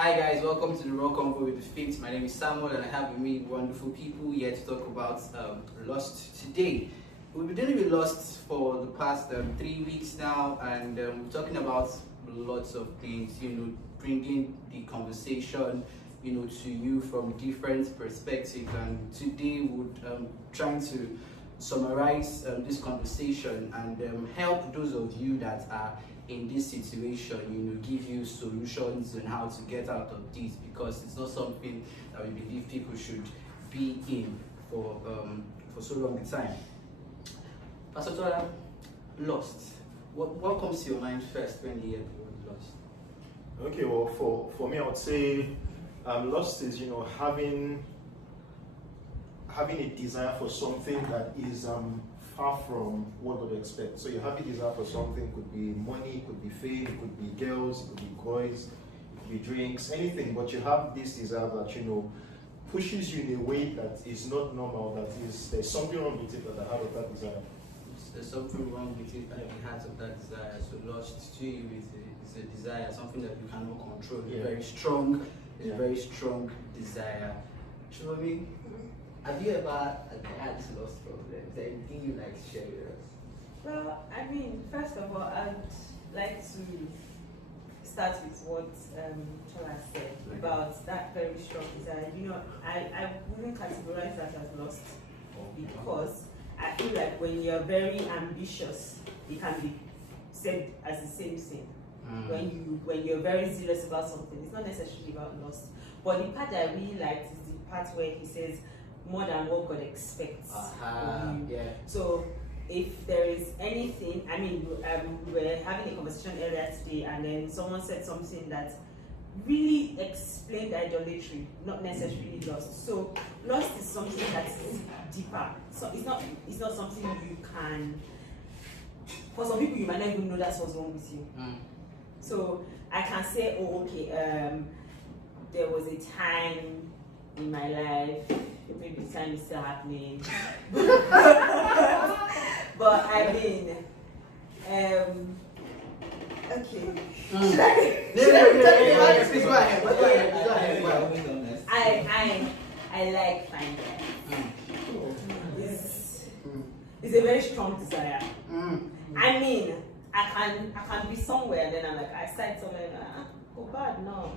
Hi guys, welcome to the Raw Convo with the Fit. My name is Samuel and I have with me wonderful people here to talk about Lost today. We've been dealing with Lost for the past 3 weeks now, and we're talking about lots of things, bringing the conversation, to you from different perspectives. And today we're trying to summarize this conversation and help those of you that are in this situation, give you solutions on how to get out of this, because it's not something that we believe people should be in for so long a time. Pastor Tola, Lost. What comes to your mind first when you hear the word Lost? Okay, well, for me, I would say Lost is having a desire for something that is far from what God expects. So you have a desire for something, could be money, could be fame, it could be girls, it could be boys, it could be drinks, anything, but you have this desire that pushes you in a way that is not normal, there's something wrong with it at the heart of that desire. There's something wrong with it at the heart of that desire. So Lost to you is a desire, something that you cannot control. It's very strong, it's a very strong desire. Show me. Have you ever had lost problems? Anything you like to share with us? Well, first of all, I'd like to start with what Chola said about that very strong desire. I wouldn't categorize that as lost, because I feel like when you're very ambitious, it can be said as the same thing. When you're very serious about something, it's not necessarily about lost. But the part that I really liked is the part where he says, more than what God expects of you. Yeah. So if there is anything, we were having a conversation earlier today, and then someone said something that really explained idolatry, not necessarily lost. So lost is something that is deeper. So it's not something you can for some people, you might not even know that's what's wrong with you. So I can say, oh, okay, there was a time in my life, maybe the time is still happening. But I mean, okay. Please go ahead. I like fine guys. It's a very strong desire. I mean, I can be somewhere and then I'm like, I sight somewhere and oh bad, no.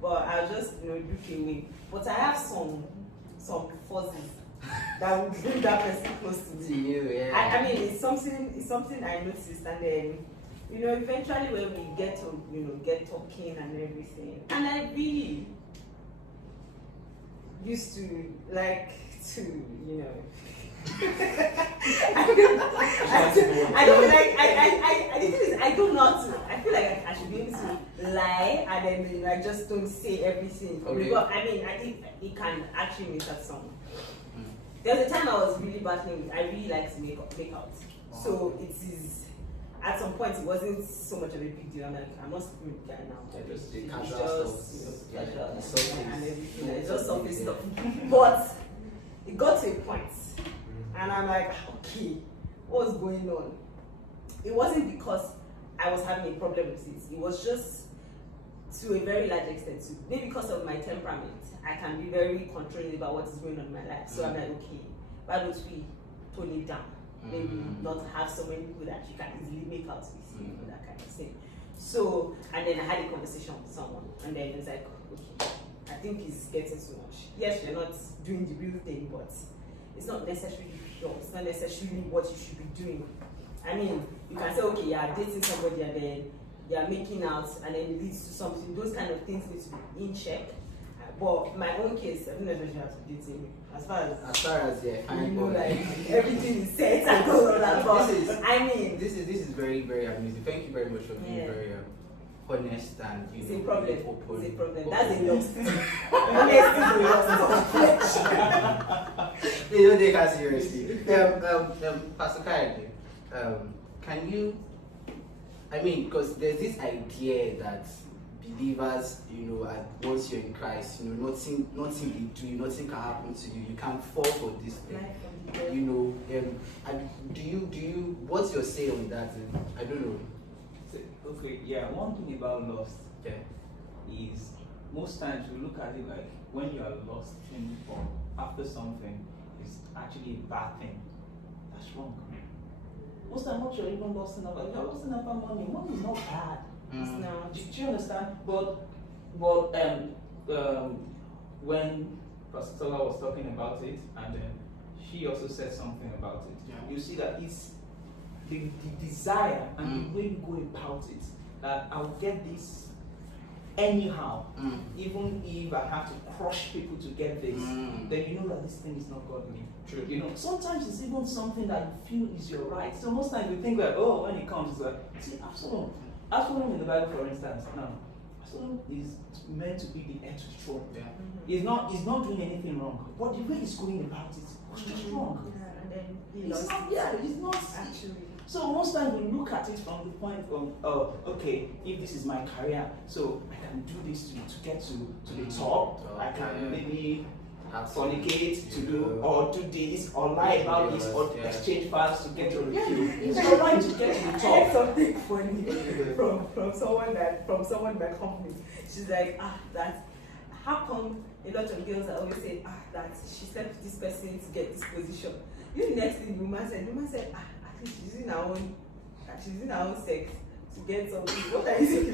But I'll just look away. But I have some forces that would bring that person close to me. You, yeah. I mean, it's something I noticed, and then eventually when we get to get talking and everything, and I really used to like to I don't like the thing is I don't know how to. I feel like I should be able to lie and then I just don't say everything. Okay. But I mean, I think it can actually make us some. There was a time I was really battling with. I really like to make out. So it is. At some point, it wasn't so much of a big deal. I'm like, I'm not sleeping with the guy now. Just It's casual just stuff. casual and everything. It's just surface stuff. But it got to a point, and I'm like, okay, what's going on? It wasn't because I was having a problem with it. It was just to a very large extent too. Maybe because of my temperament, I can be very controlling about what is going on in my life. So I'm like, okay, why don't we tone it down? Maybe not have so many people that you can easily make out with, that kind of thing. So, and then I had a conversation with someone, and then it's like, okay, I think it's getting too much. Yes, you're not doing the real thing, but it's not necessarily pure. It's not necessarily what you should be doing. I mean, you can say, okay, you're dating somebody, and then you're making out, and then it leads to something. Those kind of things need to be in check. But my own case, I don't necessarily have to date him. As far as like everything is set and all of that. But this is very, very amusing. Thank you very much for being very honest and it's a problem. open. It's a problem. Open. That's a loss. Honesty is a loss. They don't take us seriously. Pastor Kayode, can you? I mean, because there's this idea that believers, once you're in Christ, nothing they do, nothing can happen to you. You can't fall for this thing. Do you? What's your say on that? I don't know. Okay, yeah. One thing about lust, is most times we look at it like when you are lost in or after something, it's actually a bad thing. That's wrong. Most times, what you're even lost enough, like you're lost enough for money. Money is not bad. No. Do you understand? But when Pastor Tola was talking about it, and then she also said something about it, you see that it's the desire and the way you go about it, that I'll get this anyhow, even if I have to crush people to get this, then you know that this thing is not godly. True. Sometimes it's even something that you feel is your right. So most times we think like, oh, when it comes, it's like, see, Absalom in the Bible, for instance, now, Absalom is meant to be the heir to the throne. He's not doing anything wrong, but the way he's going about it was just wrong. And then He's not actually. So most times we look at it from the point of, oh, okay, if this is my career, so I can do this to get to the top. I can maybe fornicate to do or do this or lie about this or exchange files to get to the it's your right to get to the I top. heard something funny from someone in my company. She's like, that how come a lot of girls are always saying, that she slept with this person to get this position. The next thing the woman said, at least she's using her own sex to get something. What are you saying?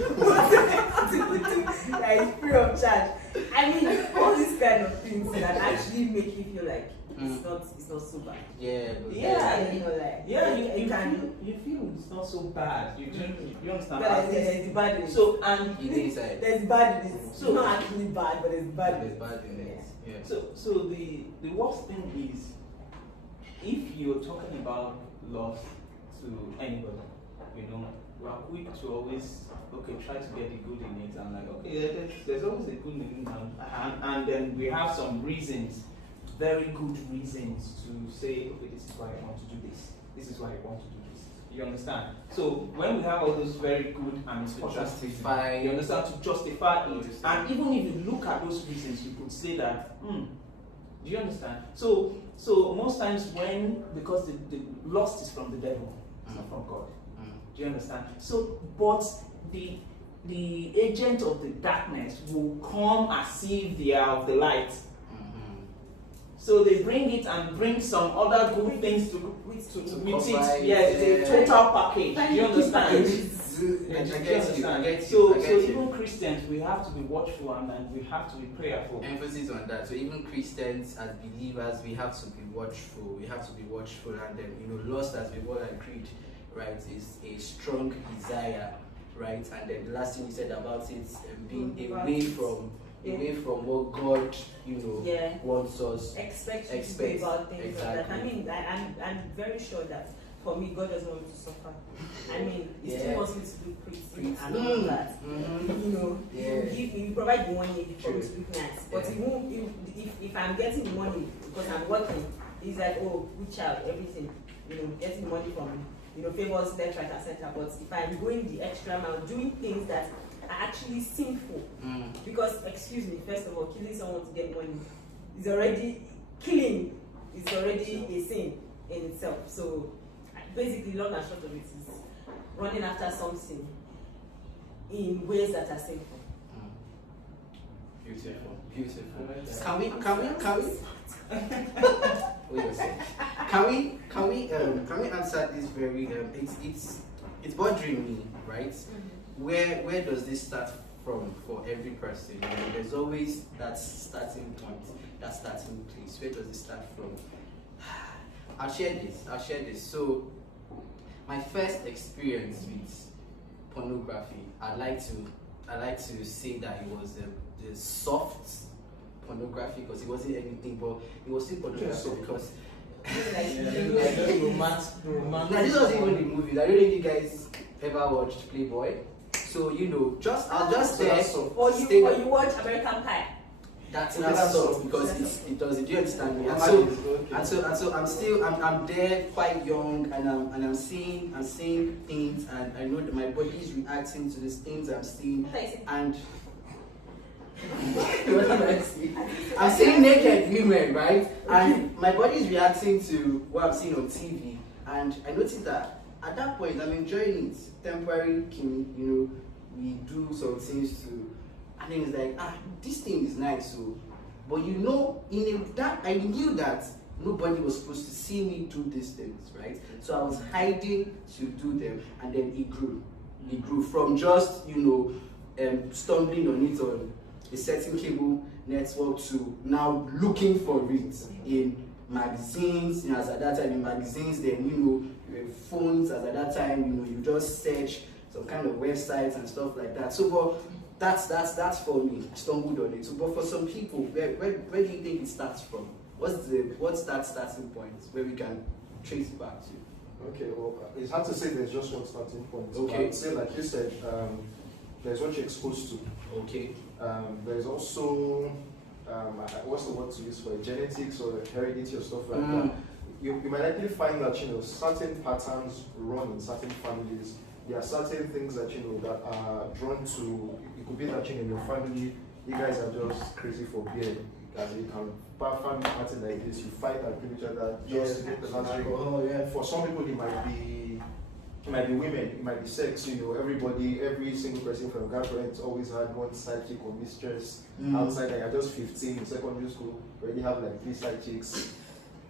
That is free of charge. I mean, all these kind of things that actually make you feel like it's not so bad. You feel it's not so bad. You understand? But there's the bad in it. So and there's bad in it. So not actually bad, but there's bad in it. So the worst thing is if you're talking about loss to anybody, we are quick to always try to get the good in it and like there's always a good in it and then we have some reasons, very good reasons to say this is why I want to do this. This is why I want to do this. You understand? So when we have all those very good and To important justify. reasons, you understand, to justify it, Understand. and even if you look at those reasons, you could say that, do you understand? So most times because the lust is from the devil, it's not from God. Do you understand? So, but the agent of the darkness will come as if they are of the light. So they bring it and bring some other good things to with it. Yes, it's a total package. Do you understand? I get you. So even Christians, we have to be watchful and we have to be prayerful. Emphasis on that. So even Christians as believers, we have to be watchful. We have to be watchful, and then lust, as we've all agreed, right, is a strong desire, right? And then the last thing we said about it, being away from what God, wants us. Expect you to do about things like that. I mean, I'm very sure that for me, God doesn't want me to suffer. I mean, He still wants me to do pretty and all that. You provide the money for me to look nice, but He won't. If I'm getting the money because I'm working, He's like, oh, good child, everything, getting money from favors left, right, and center. But if I'm going the extra mile, doing things that are actually sinful, because excuse me, first of all, killing someone to get money is already a sin in itself. So basically, long and short of it is running after something in ways that are sinful. Beautiful. Can we? Can we answer this very? It's bothering me, right? Where does this start from for every person? There's always that starting point, that starting place. Where does it start from? I'll share this. So, my first experience with pornography, I like to say that it was the soft pornography, because it wasn't anything, but it was still pornography because. Romance. Now, this wasn't even the movie. I don't know if you guys ever watched Playboy. So I'll just say, or you watch American Pie. That's not soft because it does. Do you understand me? And so I'm there quite young, and I'm seeing things, and I know that my body is reacting to these things I'm seeing, and what am I seeing? I'm seeing naked women, right? And my body is reacting to what I'm seeing on TV, and I noticed that at that point I'm enjoying it. Temporary, we do some things to. And then it's like, this thing is nice, so, but I knew that nobody was supposed to see me do these things, right? So I was hiding to do them, and then it grew. It grew from just, stumbling on it on a certain cable network to now looking for it in magazines, as at that time in magazines, then, phones, as at that time, you just search some kind of websites and stuff like that. So, but that's for me. I stumbled on it. So, but for some people, where do you think it starts from? What's that starting point where we can trace it back to? Okay, well, it's hard to say there's just one starting point. Okay. I'd say, like you said, there's what you're exposed to. Okay. There's also what's the word to use for it? Genetics or heredity or stuff like that. You might actually find that certain patterns run in certain families. There are certain things that that are drawn to. It could be that in your family, you guys are just crazy for beer. As you can family party like this, you fight and kill each other just to get the last drink. For some people, it might be women, it might be sex. Every single person from grandparents always had one side chick or mistress outside. Like, you're just 15 in secondary school, you already have like 3 side chicks.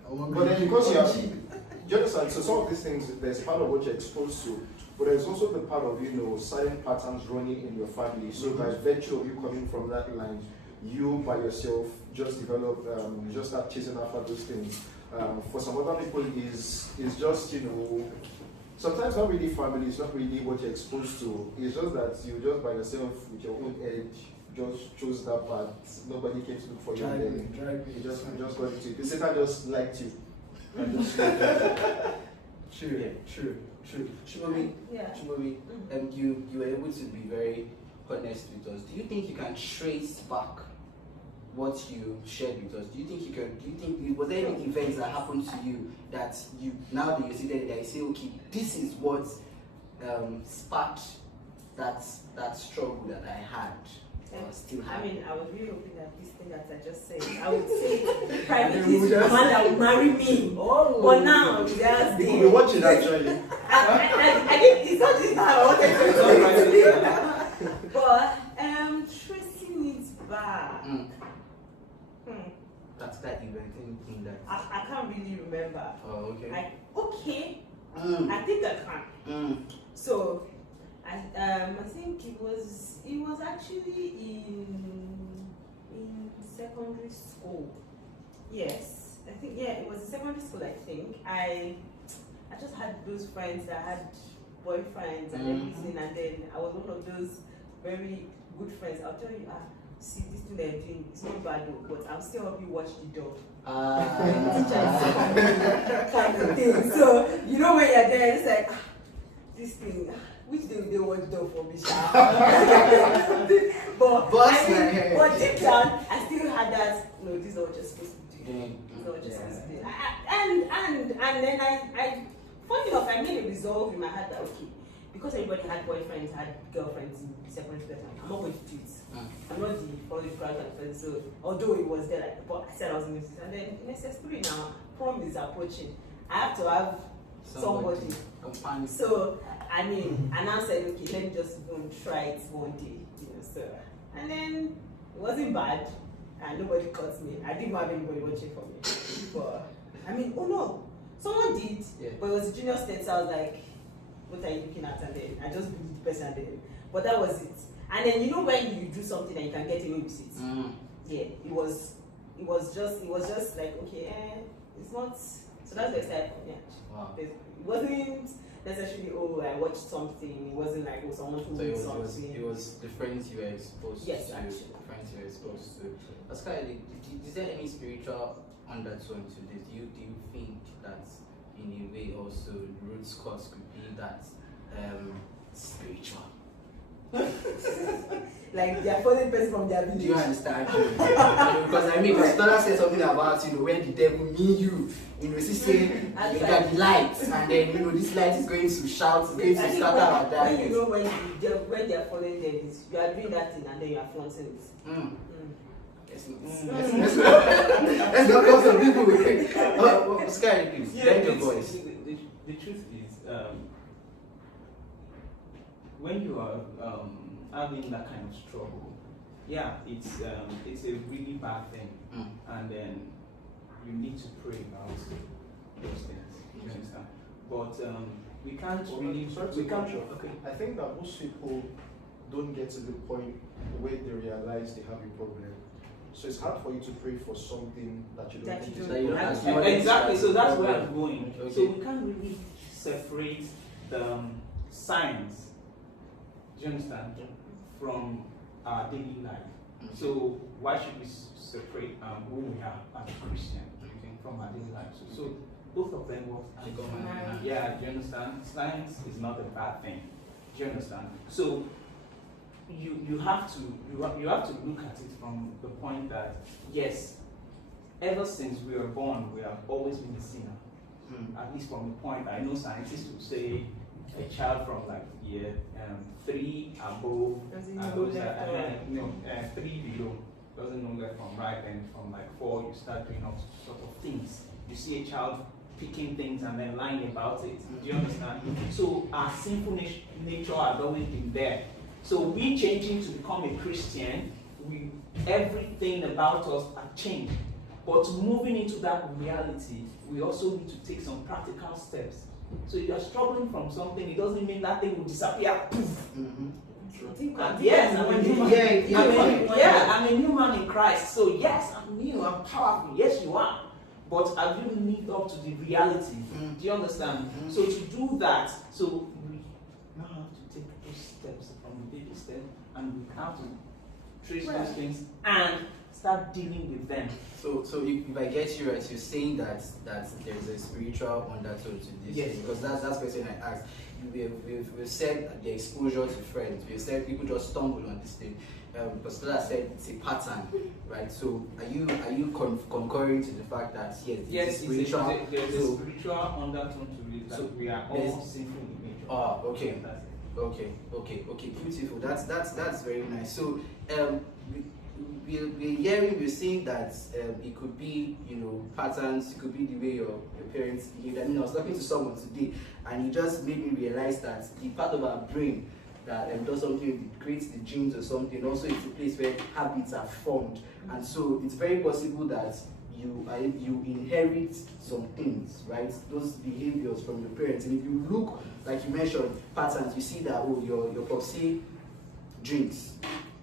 But then because you understand, so some of these things, there's part of what you're exposed to, but there's also the part of certain patterns running in your family. So by virtue of you coming from that line, you by yourself just develop, just start chasing after those things. For some other people, is just sometimes not really family. It's not really what you're exposed to. It's just that you just by yourself with your own edge just chose that path. Nobody came to look for you. You just got into it. Satan just liked you. And just True. Chumomi, you were able to be very honest with us. Do you think you can trace back what you shared with us, do you think was there any events that happened to you that you, now that you see that you say, okay, this is what sparked that struggle that I had or still have? I mean, I was really hoping that this thing that I just said, I would say privately to the man that would marry me. Oh. But now, that's You could be watching actually. I think it's not this how I wanted to say. But tracing it back. That's that event, anything that. I can't really remember. Oh, okay. I think I can. So I think it was actually in secondary school. Yes, I think it was in secondary school. I think I just had those friends that had boyfriends and everything, and then I was one of those very good friends. I'll tell you, see, this thing they're doing, it's not bad though, but I'll still help you watch the dog. Kind of thing. So you know when you're there, it's like this thing. Which day will they watch dog for me? But deep down, I still had that. No, this is not what you're supposed to do. This is not what you're supposed to do. And then I funny enough, I made a resolve in my head that okay, because everybody had boyfriends, had girlfriends in secondary school, I'm not going to do it. I'm not the probably proud kind of person. So although it was there, like, but I said I was going to do it. And then in SS3 now, prom is approaching. I have to have somebody. So I mean, and I said, okay, let me just go and try it one day, So and then it wasn't bad, and nobody caught me. I didn't have anybody watching for me. But I mean, oh no, someone did, but it was a junior state. So I was like, what are you looking at? And then I just believed the person, and then, but that was it. And then when you do something and you can get away with it, it was just like okay, it's not. So that's the start for me. Wow. It wasn't necessarily I watched something. It wasn't like someone who did something. It was the friends you were exposed to. Yes, actually. The friends you were exposed to. Pascal, is there any spiritual undertone to this? Do you think that in a way also root cause could be that spiritual? Like they are following person from their village. Do you understand? Because I mean, Pastor said something about when the devil meet you, she say you got the light, and then this light is going to shout, it's going to start out that. When you know when they are following them, you are doing that thing and then you are flaunting it. Let's not call some people. Scary, please. Lend your voice. The truth is, when you are having that kind of struggle, it's a really bad thing, and then you need to pray about those things. You understand? But we can't really. Okay. I think that most people don't get to the point where they realize they have a problem. So it's hard for you to pray for something that you don't think is a problem. Exactly. So that's where I'm going. Okay. So we can't really separate the science. Do you understand? From our daily life. So why should we separate who we are as a Christian from our daily life? So both of them work. Yeah, do you understand? Science is not a bad thing. Do you understand? So you have to look at it from the point that yes, ever since we were born, we have always been a sinner. At least from the point I know scientists would say a child from like year 3 above, 3 below doesn't know left from right, and from like 4 you start doing all sorts of things. You see a child picking things and then lying about it. Do you understand? So our sinful nature has always been there. So we changing to become a Christian, everything about us has changed. But moving into that reality, we also need to take some practical steps. So if you're struggling from something, it doesn't mean that thing will disappear. Poof. Yes, I'm a new man in Christ. So yes, I'm new, I'm powerful. Yes, you are. But have you lived up to the reality? Do you understand? So to do that, so we now have to take those steps from the baby step, and we have to trace those things and start dealing with them. So if I get you right, you're saying that there's a spiritual undertone to this. Yes. Because that's the question I asked. We've said the exposure to friends. We've said people just stumble on this thing. Pastor said it's a pattern, right? So are you concurring to the fact that Yes, spiritual? there's a spiritual undertone to it. That so we are all sinful in nature. Ah, okay. That's it. Okay, beautiful. That's very nice. So we're seeing that it could be, patterns. It could be the way your parents behaved. I mean, I was talking to someone today, and he just made me realize that the part of our brain that does something, it creates the genes or something. Also, it's a place where habits are formed, and so it's very possible that you inherit some things, right? Those behaviors from your parents. And if you look, like you mentioned, patterns, you see that your popsy drinks,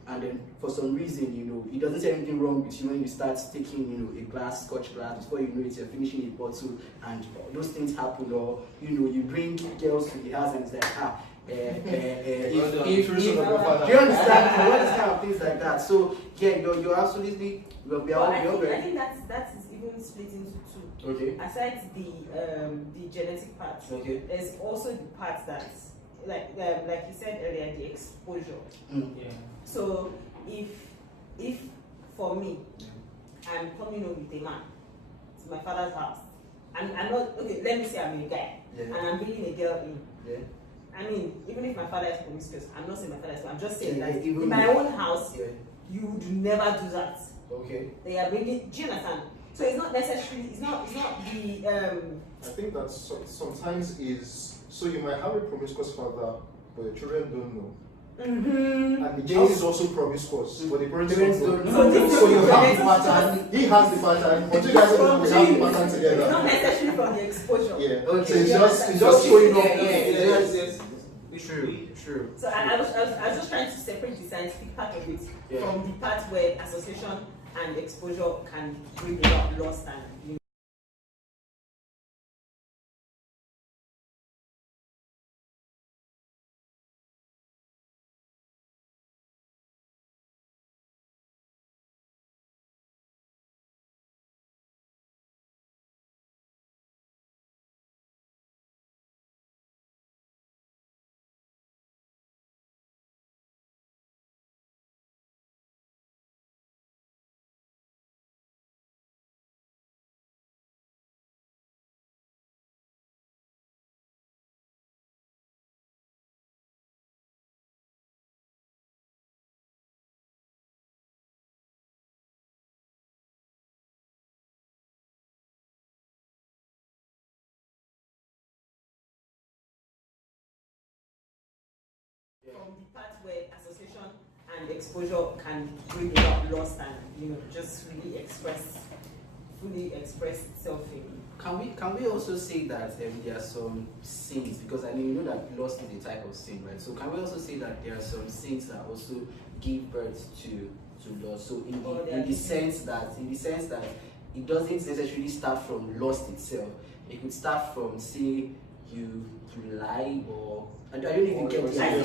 and then for some reason, he doesn't say anything wrong with you when you start taking, a scotch glass. Before you know it, you're finishing a bottle, and those things happen. Or you bring girls to the house, and it's like do you understand? All these kind of things like that. So yeah, you're absolutely. I think that is even split into two. Okay. Aside the genetic part, okay, there's also the part that, like you said earlier, the exposure. Yeah. So if for me, I'm coming home with a man to my father's house, I'm not okay. Let me say I'm a guy, and I'm bringing a girl in. Yeah. I mean, even if my father is promiscuous, I'm not saying my father is, but I'm just saying that even in my own house, yeah, you would never do that. Okay. They are bringing. Do you understand? So it's not necessarily. It's not the. I think that sometimes is so you might have a promiscuous father, but your children don't know. Mm-hmm. And the house is also promiscuous, but the parents don't know. So this So is you have the genetic pattern, he has the pattern, but you guys don't have the pattern It's together. not necessarily from the exposure. Yeah. Okay. So it's just showing up. Yes. True. So I was just trying to separate the scientific part of it from the part where association and exposure can bring about loss and. From the part where association and exposure can bring about loss and just fully express itself in. Can we also say that there are some sins, because I mean that loss is a type of sin, right? So can we also say that there are some sins that also give birth to loss? So in the sense that it doesn't necessarily start from lust itself. It could start from, say, you lie, or I don't even get the many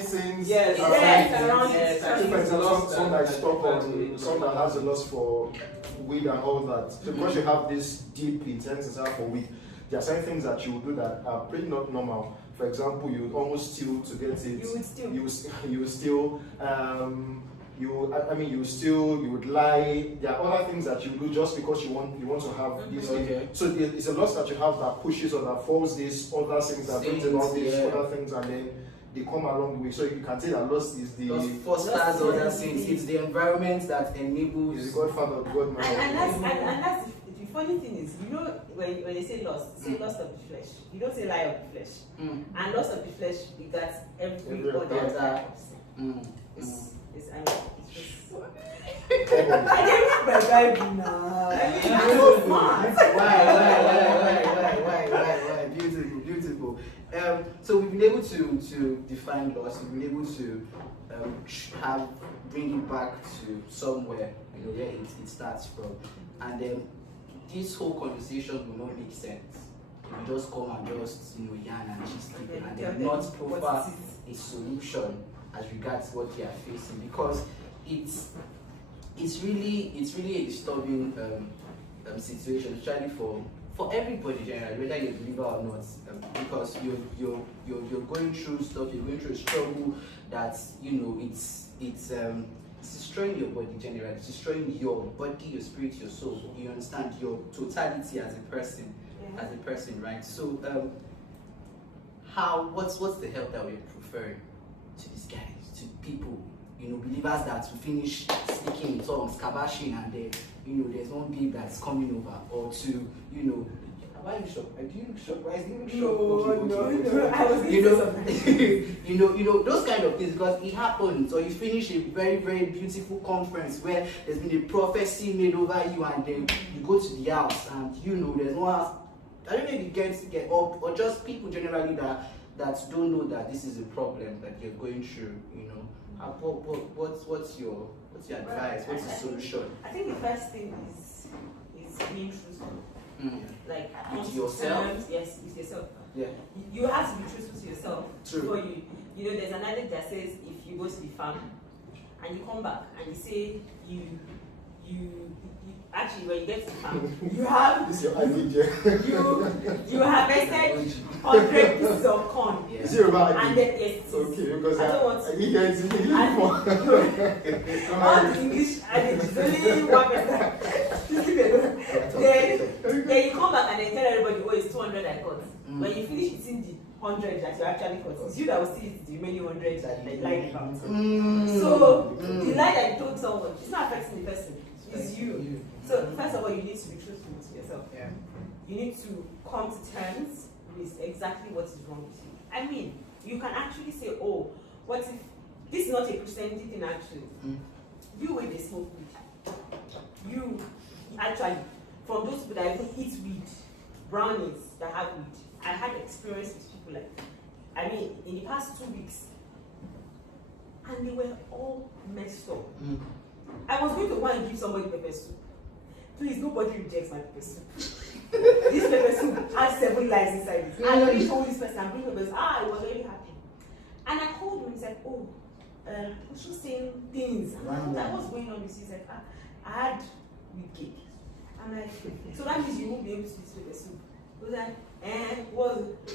things. Yes. For example, some that stop on, some that has a lust for weed and all that. So because you have this deep intense desire for weed, there are certain things that you would do that are pretty not normal. For example, you would almost steal to get it. You would steal. You would lie. There are other things that you do just because you want to have this. Okay. So it's a lust that you have that pushes or that falls these other things that brings about these other things, and then they come along the way. So you can say that lust is the fosters other things. It's the environment that enables. Is the godfather of God man. And that's the funny thing is, when they say lust, say lust of the flesh. You don't say lie of the flesh. And lust of the flesh begats every other type of sin. I didn't read my Bible now. I mean, I'm so smart. Why? Beautiful. So we've been able to define loss. We've been able to bring it back to somewhere where it starts from, and then this whole conversation will not make sense. We just come and just yarn and just sleep and then not provide a solution as regards what they are facing, because it's really a disturbing situation, especially for everybody generally, whether you're a believer or not, because you're going through stuff, you're going through a struggle that it's destroying your body generally, it's destroying your body, your spirit, your soul. You understand your totality as a person, right? So what's the help that we're preferring to these guys, to people, believers that will finish speaking in tongues, kabashing, and then there's one babe that's coming over, or to why are you shocked? Do you look shocked? Why is he look shocked? No, I was those kind of things, because it happens. Or you finish a very, very beautiful conference where there's been a prophecy made over you, and then you go to the house and there's no house. I don't know if you get up, or just people generally that don't know that this is a problem that you're going through. What's your advice? What's the solution? I think the first thing is being truthful. Like with yourself? Yes, with yourself. Yeah. You have to be truthful to yourself. True. Before there's an adage that says if you go to the farm and you come back and you say you actually when you get to the farm you have This is your idea. you harvested 100 pieces of corn. Yeah. Is it about And then yes, okay, because I don't want to. I hear it's in All the English adage is only one person. Just leave it alone. Then you come back and then tell everybody, oh, it's 200 I cut. When you finish eating the 100 that you actually cut, it's you that will see the remaining 100 that you lied about. So the lie that you told someone, it's not affecting the person, it's you. So first of all, you need to be truthful to yourself. Yeah. You need to come to terms with exactly what is wrong with you. I mean, you can actually say, oh, what if this is not a Christianity thing actually? You when they smoke weed, you actually, from those people that even eat weed, brownies that have weed, I had experience with people like that. I mean, in the past 2 weeks, and they were all messed up. I was going to go and give somebody pepper soup. Please, nobody rejects my pepper soup. This pepper soup has 7 lies inside it. I really told this person, I'm bringing pepper soup. I was very happy. And I called him and he said, oh, was just saying things. And I was going on with you. He said, I had wheat cake. I'm like, so that means you won't be able to eat pepper soup. He was like,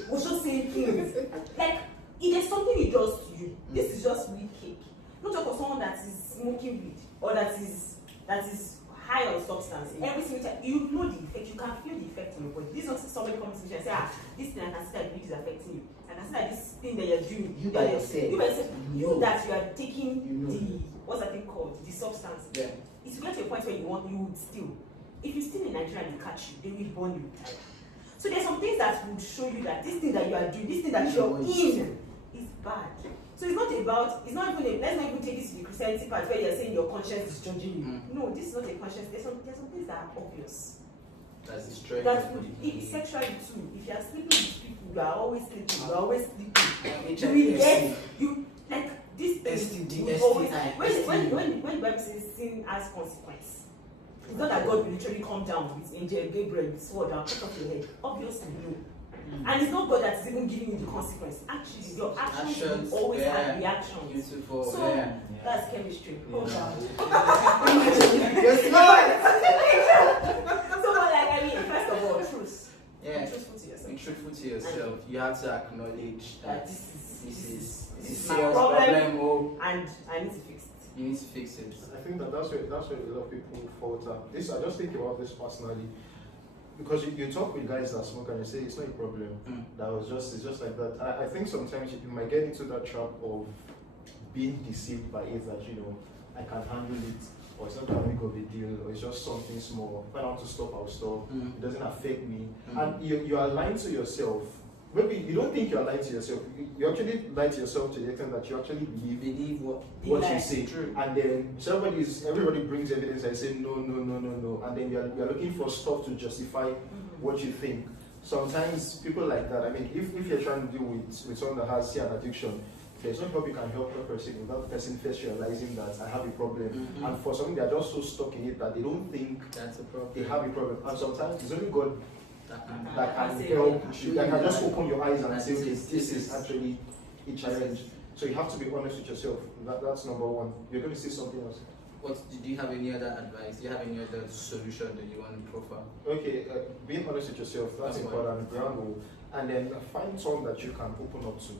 was just saying things. Like, if there's something he does to you, this is just wheat cake. Not talk of someone that is smoking weed or that is high on substance. Every single time you know the effect, you can feel the effect on your body. This is not somebody comes to you and say, this thing I can see that weed is affecting you. I can see that this thing that you're doing, You by yourself. You that you are taking the what's that thing called? The substance. Yeah. It's get to a point where you would steal. If you steal in Nigeria and they catch you, they will burn you. So there's some things that would show you that this thing that you are doing, this thing that you're in is bad. So it's not even let's not even take this to the Christianity part where you're saying your conscience is judging you. No, this is not a conscience. There's some things that are obvious. That's destroying It's sexually too. If you are sleeping with people, you are always sleeping. You are always sleeping. HIV, You like this thing. STD, Always, STI. when the Bible says sin has consequence, it's not that God will literally come down with angel Gabriel with sword and cut off your head. Obviously, no. And it's not God that is even giving you the consequence. Actually, your actions will always have reactions. Beautiful. So that's chemistry. Oh God. So like I mean, first of all, truth. Yeah. Be truthful to yourself. Be truthful to yourself. You have to acknowledge that This this is my serious problem. oh, And I need to fix it. you need to fix it. I think that's where a lot of people falter. I just think about this personally. Because you talk with guys that smoke and you say it's not a problem. It's just like that. I think sometimes you might get into that trap of being deceived by it that I can handle it, or it's not that big of a deal, or it's just something small. If I want to stop, I'll stop. It doesn't affect me. And you are lying to yourself. Maybe you don't think you are lying to yourself. You actually lie to yourself to the extent that you actually believe what you say. True. And then everybody brings evidence and say no, and then you're looking for stuff to justify what you think. Sometimes people like that. I mean, if you're trying to deal with someone that has an addiction, there's no problem you can help that person without the person first realizing that I have a problem. And for some, they're just so stuck in it that they don't think That's a problem. they have a problem. And sometimes it's only God that can say help that. you, that can just open your eyes and That say, okay, this this is- is actually a challenge. So you have to be honest with yourself. That's number one. You're going to say something else. Do you have any other advice? Do you have any other solution that you want to proffer? Okay, being honest with yourself, that's important. Ground rule. And then find someone that you can open up to.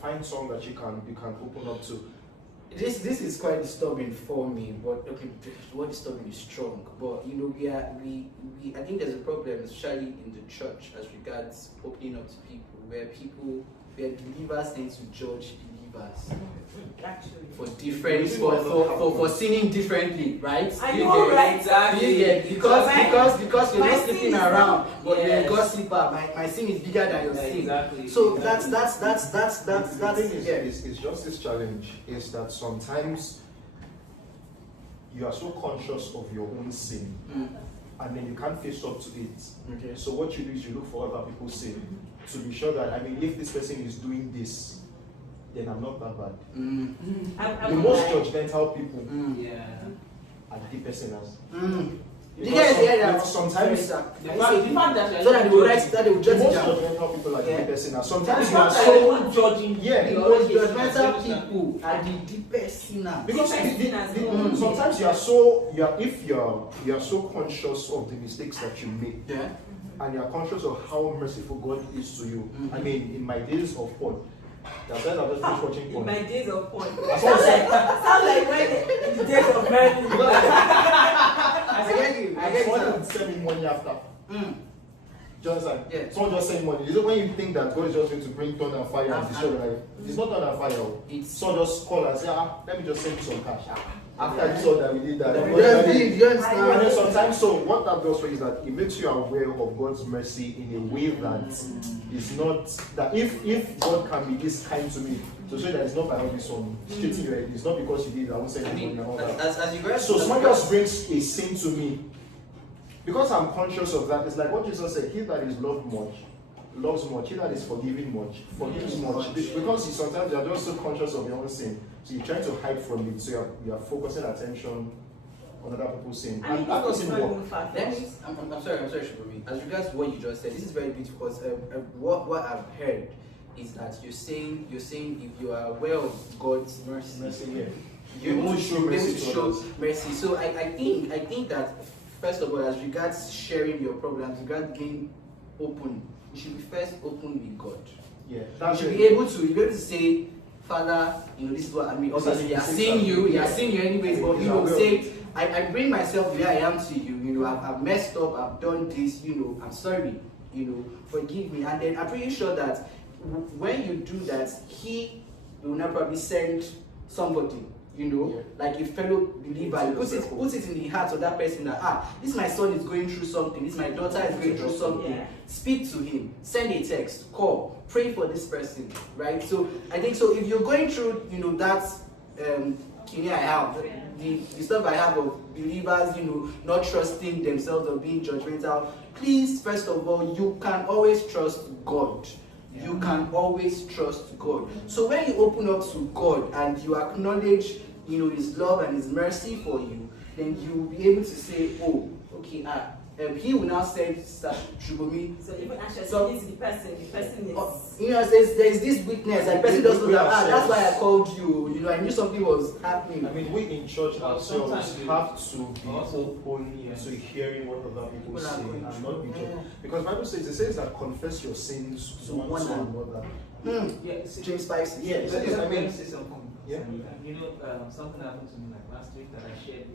Find someone that you can open up to. This is quite disturbing for me, but okay, what disturbing is strong. But you know, we I think there's a problem, especially in the church, as regards opening up to people, where believers tend to judge believers Actually. for different for sinning differently, right? I know, right? Exactly. Because you're My not sin sleeping is around, but you're a Yes. gossiper. My sin is bigger than your sin. Exactly. So Exactly. that's The thing yeah. is just this challenge is that sometimes you are so conscious of your own sin and then you can't face up to it. Okay. So what you do is you look for other people's sin to be sure that, I mean, if this person is doing this, then I'm not that bad. The most judgmental people Yeah. are the deepest sinners. You guys hear that? Sometimes The fact that so that they will write that they will the judge most it down. judgmental people are the Yeah. deepest sinners. the Sometimes you are fact that so you're not judging. Yeah, The the most always judgmental people are the deepest sinners. because Deepest sometimes you are so conscious of the mistakes that you make, Yeah. and you are conscious of how merciful God is to you. I mean, in my days of porn, that's why I was just watching In porn. my days of porn. I Sound saw like when the days of marriage. I get you. I get someone you. would send me money after. Just like Yeah. someone just send money. Is it when you think that God is just going to bring thunder and fire and destroy your life? It's not thunder and fire. It's Someone just call and say, let me just send you some cash. After you saw that we did that. you understand? And then sometimes, so what that does for you is that it makes you aware of God's mercy in a way that is not, that if God can be this kind to me, to say that it's not by all this one, treating your head, it's not because you did it, I won't say I anything mean, and all that. as you guys, So someone just brings a sin to me. Because I'm conscious of that, it's like what Jesus said, he that is loved much, loves much, he that is forgiven much, forgives much. Because sometimes you are just so conscious of your own sin. So you're trying to hide from it, so you are focusing attention on other people's sin. And that doesn't work. I'm sorry, Shubhami. As regards to what you just said, this is very beautiful because what I've heard is that you're saying if you are aware of God's mercy, You won't show mercy to others. mercy. So I think that first of all, as regards sharing your problems, regards being open, you should be first open with God. Yeah, You should be able to say, Father, this is what I mean. Obviously, he has seen you anyways, but say, I bring myself where I am to you. I've messed up, I've done this. I'm sorry. Forgive me. And then I'm pretty sure that when you do that, he will not probably send somebody. Like a fellow believer, he puts it in the heart of that person that this my son is going through something, this my daughter is going through something. Yeah. Speak to him, send a text, call, pray for this person, right? So I think so if you're going through, that I have the stuff I have of believers, not trusting themselves or being judgmental, please, first of all, you can always trust God. You can always trust God. So when you open up to God and you acknowledge, His love and His mercy for you, then you will be able to say, oh, okay, He will now say, Shubhami. So even actually speaking to the person is. There's this weakness, and the person doesn't know that. That's why I called you. I knew something was happening. I mean, we in church ourselves sometimes have to be also open to hearing what other people say are going and through. not be judged. Because Bible says that confess your sins To one one to another. another. Yeah, see, James 5:6. Yes. let I mean, me say something. Yeah. Something happened to me like last week that I shared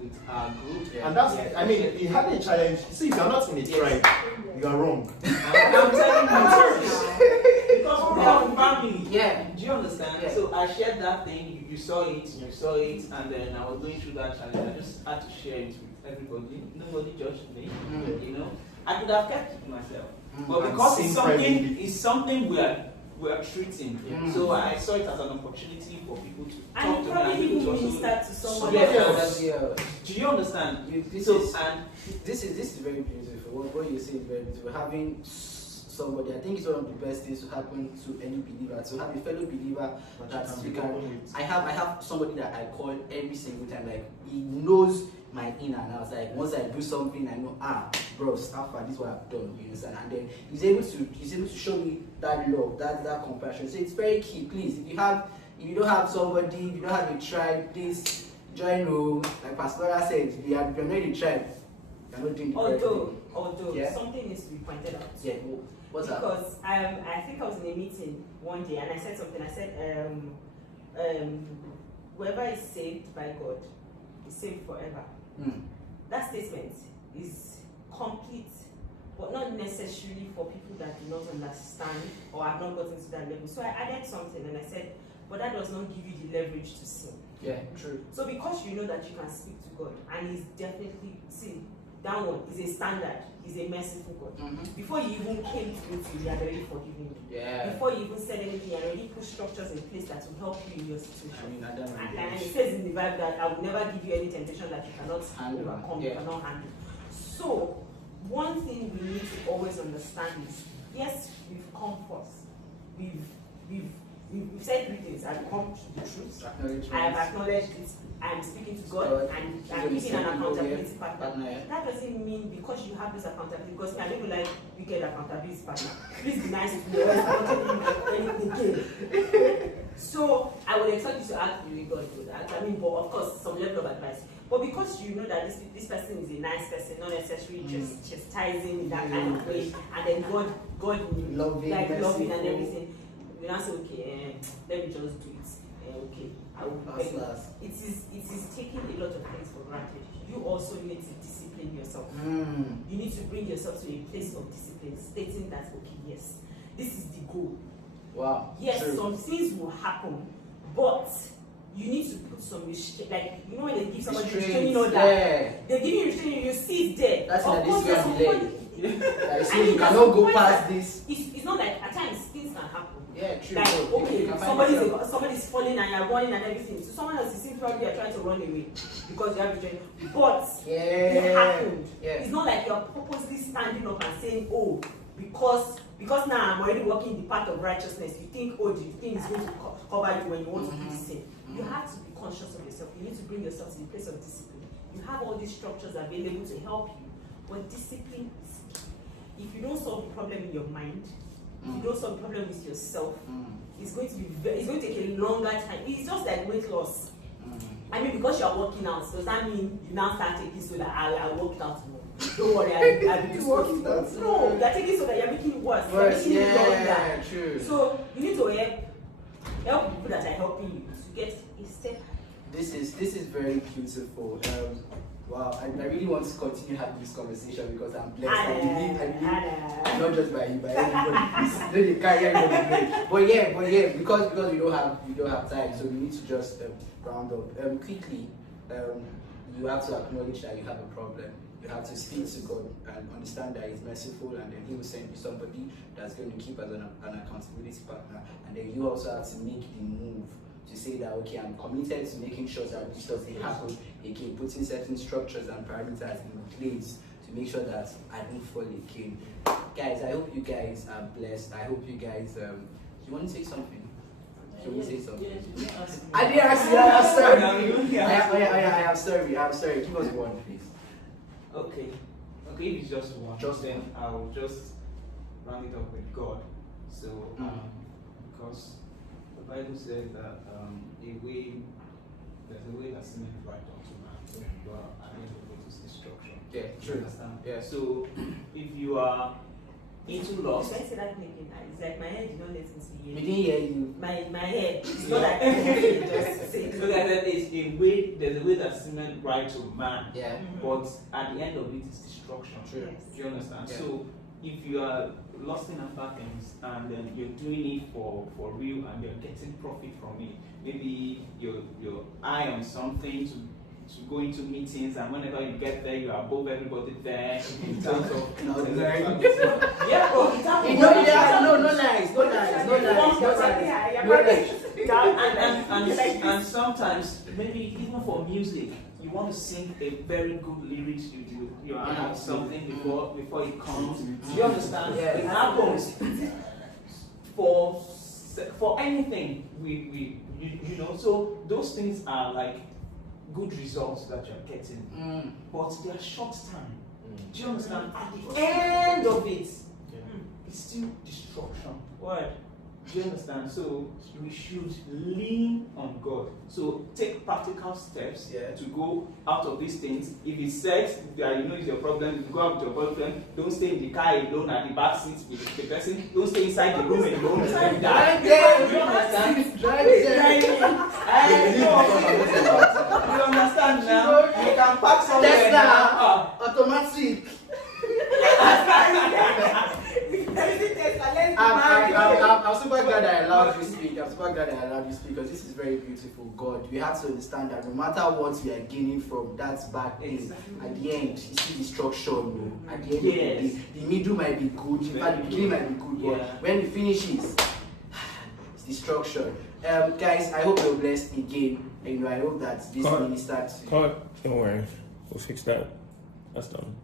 with our group. Yeah. And that's, I mean, he had a challenge. See, if you're not in a tribe, you are wrong. I'm telling you, because we have family. Yeah. Do you understand? Yeah. So I shared that thing. You saw it, and then I was going through that challenge. I just had to share it with everybody. Nobody judged me. I could have kept it to myself, but And because sing it's something we are treating. Yeah. So I saw it as an opportunity for people to talk And to you me probably and people even to also. minister to someone Yes. else. Do you understand? This So is- and This is very beautiful. What you say is very beautiful. Having somebody. I think it's one of the best things to happen to any believer. To have a fellow believer that you can. I have somebody that I call every single time. Like he knows my in and out. Like once I do something, I know bro, stuff this is what I've done. You understand? And then he's able to show me that love, that compassion. So it's very key. Please, if you don't have somebody, if you don't have a tribe, please join. Like Pastor Laura said, if you're not in a tribe, you're not doing the right thing. Although something needs to be pointed out. Yeah. What's that? Because I think I was in a meeting one day and I said something. I said, whoever is saved by God is saved forever. That statement is complete, but not necessarily for people that do not understand or have not gotten to that level. So I added something and I said, but that does not give you the leverage to sin. Yeah, true. So because you know that you can speak to God, and He's definitely, that one is a standard. He's a merciful God. Before you even came to meet Him, He had already forgiven you. Yeah. Before you even said anything, He had already put structures in place that will help you in your situation. I mean, Adam And it says in the Bible that I will never give you any temptation that you cannot handle, overcome, you cannot handle. So, one thing we need to always understand is, yes, we've come first. We've said 3 things. I've come to the truth. I have acknowledged it. I'm speaking to God, and I'm using an accountability partner. That doesn't mean because you have this accountability, because I don't like wicked accountability partner. Please be nice to me, or else I'm not telling you anything again. So I would expect you to act the way God would act. I mean, but of course, some level of advice. But because you know that this person is a nice person, not necessarily just chastising in that kind of way, and then God loving, like loving and everything, you now say, okay, let me just do it. Okay, I will beg you. It is taking a lot of things for granted. You also need to discipline yourself. You need to bring yourself to a place of discipline, stating that, okay, yes, this is the goal. Wow. Yes, true. some things will happen, but you need to put some restraint. Like, you know, when they give somebody restraining order, they give you restraining, you see it there. That's of not this way. Like, so I mean, you cannot go past this. It's not like at times things can happen. Yeah, true. Like, okay, somebody's somebody's falling and you're running and everything. So someone else, you seem probably you're trying to run away because you have restraint. But it happened. Yeah. It's not like you're purposely standing up and saying, oh, because now I'm already walking the path of righteousness, you think, oh, do you think it's going to cover you when you want to do this thing? You have to be conscious of yourself. You need to bring yourself to the place of discipline. You have all these structures available to help you, but discipline is key. If you don't solve the problem in your mind, if you don't solve the problem with yourself, it's going to take a longer time. It's just like weight loss. I mean, because you're working out, does that mean you now start taking so that I'll work out more? Don't worry, I'll be working out. No, you're taking so that you're making it worse. You're making it longer. True. So you need to help people that are helping you to get a step. This is very beautiful. Wow, I really want to continue having this conversation because I'm blessed. I believe, not just by you, by everybody. You carry everybody. But yeah, because we don't have time, so we need to just round up quickly. You have to acknowledge that you have a problem. You have to speak to God and understand that He's merciful, and then He will send you somebody that's going to keep as an accountability partner. And then you also have to make the move to say that, okay, I'm committed to making sure that this doesn't happen again, putting certain structures and parameters in place to make sure that I don't fall again. Guys, I hope you guys are blessed. I hope you guys, do you want to say something? Should we say something? I didn't ask you. I'm sorry. I'm sorry. Give us one, please. Okay, if it's just one, then I'll just round it up with God. So, because the Bible says that there's a way that seemeth right unto man, but at the end of it is destruction. Yeah, true. Understand? Yeah. So, if you are into loss, If I say that again, it's like my head did not let me see We it. didn't hear you. My head. It's not like just say so like that is there's a way that seemeth right to man, Yeah. but at the end of it is destruction. True. Do you understand? Yeah. So if you are lusting after things and then you're doing it for real and you're getting profit from it, maybe your eye on something to go into meetings, and whenever you get there, you are above everybody there in terms of yeah, but no nice. sometimes, maybe even for music, you want to sing a very good lyrics, you have something before it comes. Do you understand? Yeah. It happens for anything we you know. So those things are like good results that you're getting, but they are short time. Do you understand? At the end of it, it's still destruction. Word. Do you understand? So we should lean on God. So take practical steps to go out of these things. If it's sex, that you know is your problem, if you go out with your boyfriend, don't stay in the car alone at the back seat with the person. Don't stay inside the room alone. Do you understand? You understand now? You can park somewhere now. Automatic. I'm super glad that I allowed you to speak. I'm super glad that I allowed you to speak because this is very beautiful. God, we have to understand that no matter what we are gaining from that bad thing, at the end, you see destruction. At the end of the day, the middle might be good, in fact, the beginning might be good, but when it finishes, it's destruction. Guys, I hope you're blessed again. And I hope that this minister. Don't worry, we'll fix that. That's done.